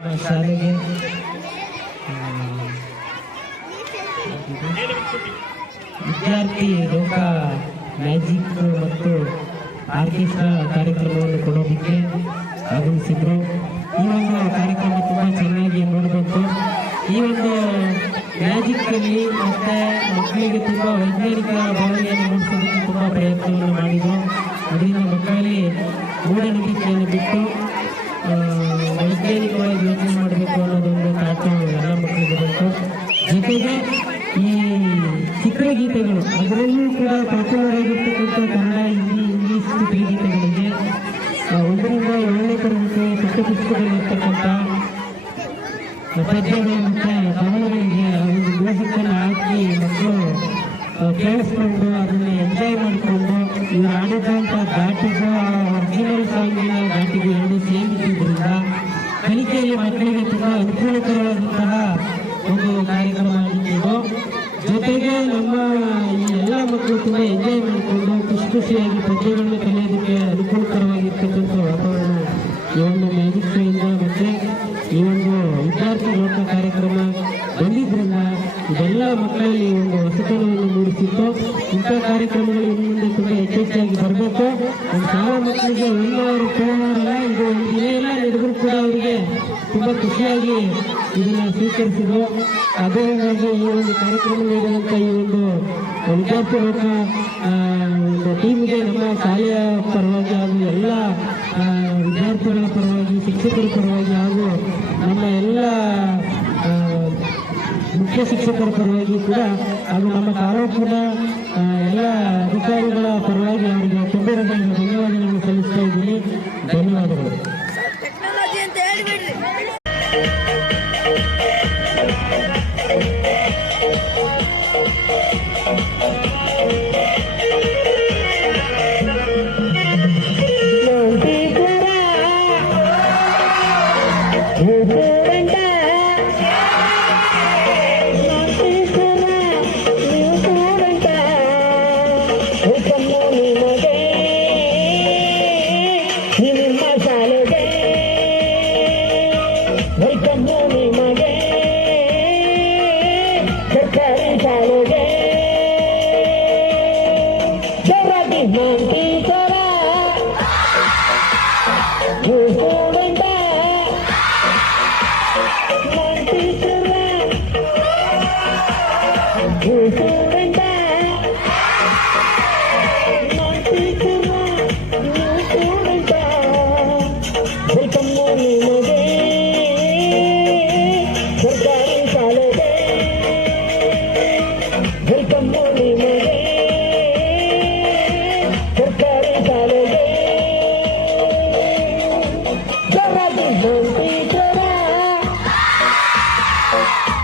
ಶಾಲೆಗೆ ವಿದ್ಯಾರ್ಥಿ ಲೋಕ ಮ್ಯಾಜಿಕ್ ಮತ್ತು ಆರ್ಕೆಸ್ಟ್ರಾ ಕಾರ್ಯಕ್ರಮವನ್ನು ಕೊಡೋದಕ್ಕೆ ಆಗಮಿಸಿದ್ರು. ಈ ಒಂದು ಕಾರ್ಯಕ್ರಮ ತುಂಬ ಚೆನ್ನಾಗಿ ನೋಡಬೇಕು. ಈ ಒಂದು ಮ್ಯಾಜಿಕ್ಕಲ್ಲಿ ಮತ್ತು ಮಕ್ಕಳಿಗೆ ತುಂಬ ವೈಜ್ಞಾನಿಕ ಭಾವನೆಯನ್ನು ಮೂಡಿಸೋದಕ್ಕೆ ತುಂಬ ಪ್ರಯತ್ನವನ್ನು ಮಾಡಿದರು. ಅದರಲ್ಲೂ ಕೂಡ ಪಾಪ್ಯುಲರ್ ಆಗಿರ್ತಕ್ಕಂಥ ಕನ್ನಡ ಹಿಂದಿ ಇಂಗ್ಲೀಷ್ ಚಿತ್ರಗೀತೆಗಳಿಗೆ ಆ, ಒಂದರಿಂದ ಏಳನೇ ತರಗತಿ ಪಠ್ಯಪುಸ್ತಕದಲ್ಲಿರ್ತಕ್ಕಂಥ ಪದ್ಯಗಳು ಮತ್ತು ಆ ಒಂದು ಮ್ಯೂಸಿಕ್ಕನ್ನು ಹಾಕಿ ಮಕ್ಕಳು ಕೇಳಿಸ್ಕೊಂಡು ಅದನ್ನು ಎಂಜಾಯ್ ಮಾಡಿಕೊಂಡು ಇವರು ಆಡಿದಂಥ ಘಾಟಿಗೂ ಒರಿಜಿನಲ್ ಸಾಂಗಿನ ಘಾಟಿಗೂ ಎರಡು ಸೇರಿಸಿದ್ರಿಂದ ಕಲಿಕೆಯಲ್ಲಿ ಮಕ್ಕಳಿಗೆ ತುಂಬ ಅನುಕೂಲಕರವಾದಂತಹ ಒಂದು ಕಾರ್ಯಕ್ರಮ ಜೊತೆಗೆ ನಮ್ಮ ಎಲ್ಲ ಮಕ್ಕಳು ತುಂಬ ಎಂಜಾಯ್ ಮಾಡಿಕೊಂಡು ಖುಷಿ ಖುಷಿಯಾಗಿ ಪದ್ಯಗಳನ್ನ ಕಲಿಯೋದಕ್ಕೆ ಅನುಕೂಲಕರವಾಗಿರ್ತಕ್ಕಂಥ ವಾತಾವರಣ ಈ ಒಂದು ಮ್ಯಾಜಿಕ್ ಶೋಯಿಂದ ಮತ್ತು ಈ ಒಂದು ವಿದ್ಯಾರ್ಥಿ ಲೋಕ ಕಾರ್ಯಕ್ರಮ ಬಂದಿದ್ದರಿಂದ ಇದೆಲ್ಲ ಮಕ್ಕಳಲ್ಲಿ ಒಂದು ಹೊಸತನವನ್ನು ಮೂಡಿಸಿತ್ತು. ಇಂಥ ಕಾರ್ಯಕ್ರಮಗಳು ಇನ್ನು ಮುಂದೆ ತುಂಬ ಹೆಚ್ಚೆಚ್ಚಾಗಿ ಬರಬೇಕು. ನಮ್ಮ ಶಾಲಾ ಮಕ್ಕಳಿಗೆ ಅವರ್ ಅಲ್ಲ, ಇದು ಒಂದು ದಿನ ಎಲ್ಲ ನಡೆದರೂ ಕೂಡ ಅವರಿಗೆ ತುಂಬ ಖುಷಿಯಾಗಿ ಇದನ್ನು ಸ್ವೀಕರಿಸಿದ್ರು. ಅದೇ ಈ ಒಂದು ಕಾರ್ಯಕ್ರಮ ನೀಡಿದಂಥ ಈ ಒಂದು ವಿದ್ಯಾರ್ಥಿ ಲೋಕ ಆ, ಒಂದು ಟೀಮಿಗೆ ನಮ್ಮ ಶಾಲೆಯ ಪರವಾಗಿ ಹಾಗೂ ಎಲ್ಲ ವಿದ್ಯಾರ್ಥಿಗಳ ಪರವಾಗಿ ಶಿಕ್ಷಕರ ಪರವಾಗಿ ಹಾಗೂ ನಮ್ಮ ಎಲ್ಲ ಮುಖ್ಯ ಶಿಕ್ಷಕರ ಪರವಾಗಿ ಕೂಡ ಹಾಗೂ ನಮ್ಮ ತಾಲೂಕಿನ ಎಲ್ಲ ಅಧಿಕಾರಿಗಳ ಪರವಾಗಿ ಅವರಿಗೆ ತುಂಬ ಹೃದಯದ ಧನ್ಯವಾದಗಳನ್ನು ಸಲ್ಲಿಸ್ತಾ ಇದ್ದೀನಿ. ಧನ್ಯವಾದಗಳು. ಹೇಳಿಬಿಡ್ರಿ ಸರ್ಕಾರಿ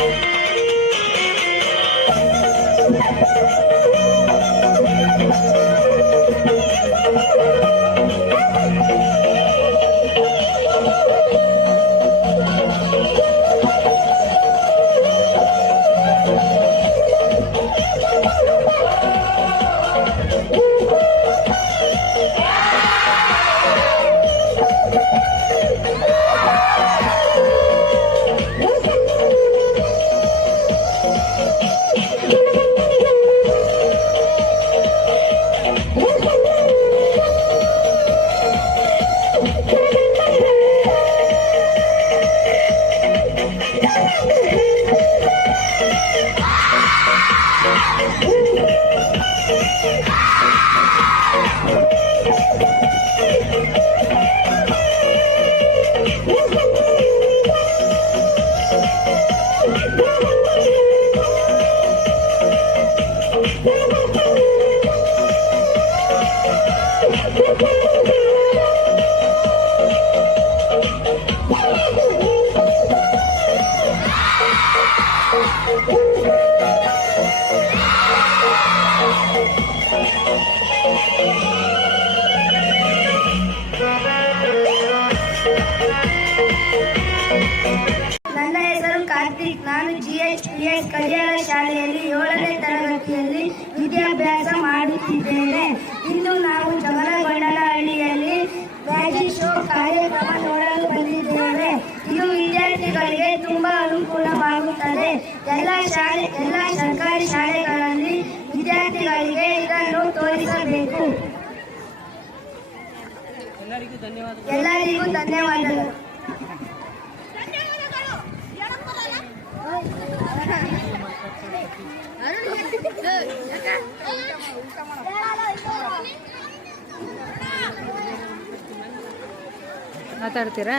Thank ಏಳನೇ ತರಗತಿಯಲ್ಲಿ ವಿದ್ಯಾಭ್ಯಾಸ ಮಾಡುತ್ತಿದ್ದೇನೆ ಇಂದು ನಾವು ಜಮನಗೊಂಡನಹಳ್ಳಿಯಲ್ಲಿ ಮ್ಯಾಜಿಕ್ ಶೋ ಕಾರ್ಯಕ್ರಮ ನೋಡಲು ಬಂದಿದ್ದೇವೆ. ಇದು ವಿದ್ಯಾರ್ಥಿಗಳಿಗೆ ತುಂಬಾ ಅನುಕೂಲವಾಗುತ್ತದೆ. ಎಲ್ಲ ಶಾಲೆ, ಎಲ್ಲ ಸರ್ಕಾರಿ ಶಾಲೆಗಳಲ್ಲಿ ವಿದ್ಯಾರ್ಥಿಗಳಿಗೆ ಇದನ್ನು ತೋರಿಸಬೇಕು. ಎಲ್ಲರಿಗೂ ಧನ್ಯವಾದಗಳು. ಮಾತಾಡ್ತೀರಾ?